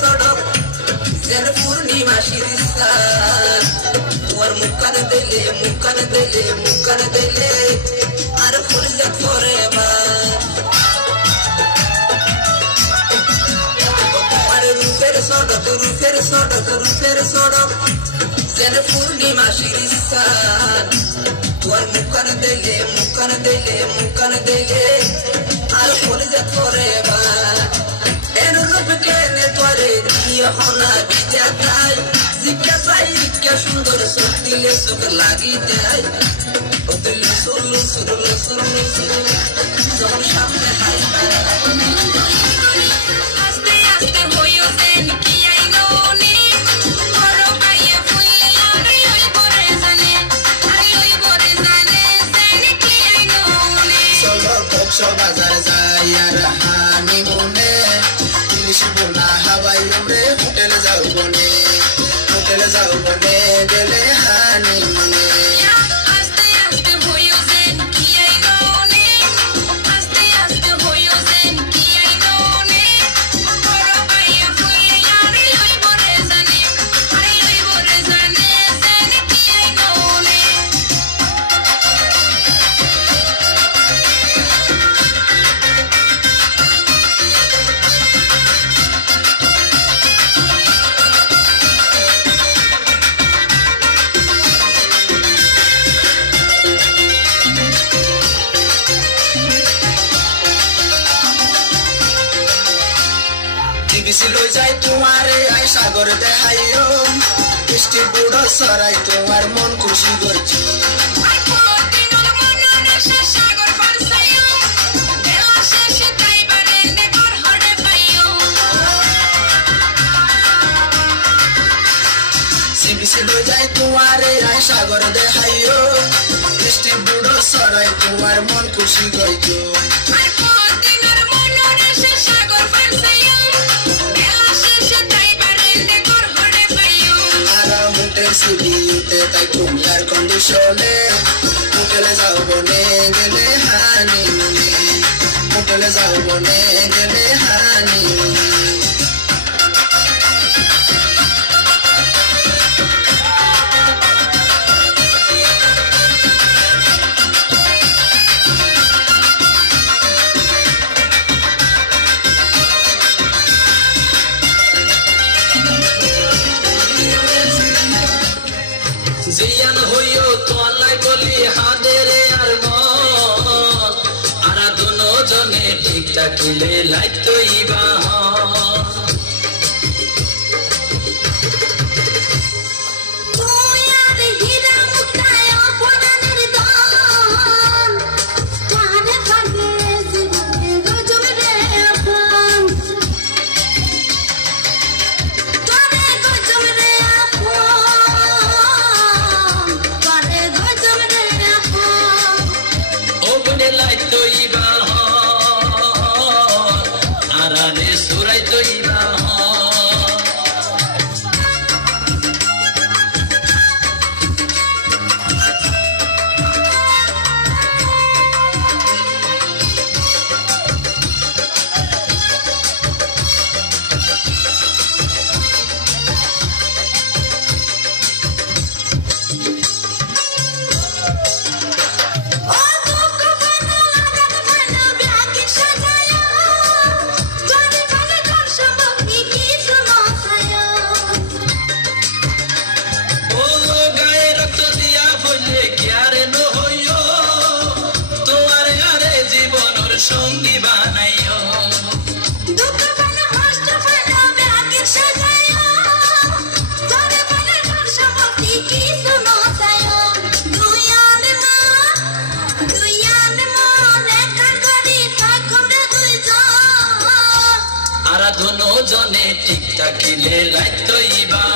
সড়ক যেন পূর্ণিমাসির তোমার মুখান দিলে আর ফুলজাত করে তোমার রূপের সড়ক যেন পূর্ণিমাসির তোমার মুখান দিলে আর ফুলজাত করে এর রূপ কেনে তোরে দিয়ে হনা বিজা তাই জিজ্ঞাসা সুন্দর চোখ দিলে চোখ লাগি যায় ও দিলে সুরলু যখন সামনে হাইবা আস্তে আস্তে হইও যেন কি আইনো নে বড় পাইয়ে ফুলে আরে ওই করে জানে যেন কি আইনো নে চলো কক্স বাজার যাই আর হানিমুনে ইলিশ বোনা হাওয়াই উড়ে হোটেলে যাও বনে গেলে হানিমুনে আস্তে আস্তে হইও যেন কি আইনো নে আস্তে আস্তে হইও যেন কি আইনো নে বড় পাইয়ে ফুলে আরে ওই করে জানে যেন কি আইনো নে লই যাই তোমারে আই সাগর দেখাইও বৃষ্টি বুড়ো সরাই তোমার মন খুশি করছি সিবিসি লই যাই তোমারে আই সাগর দেখাইও বৃষ্টি বুড়ো সরাই তোমার মন খুশি করছি তাই তুমি আর কন্ডিশনে হোটেলে যাও বনে গেলে হানিমুনে জিয়ান হইও তোলাই বলি হাদেরে আর মন আরা দুনো জনে ঠিকঠাক দিলে লাইতইবা লাইতইবা আরারে সুরাইতইবা সঙ্গী বানাইও দুঃখ বানা কষ্ট বানা ব্যাগে সাজাইও তোরে বলে সবটি কি শুনো তাইও দুইয়ানে মনে কাগরি থাকবে দুইজন আরা দুনো জনে ঠিকঠাক দিলে লাইতইবা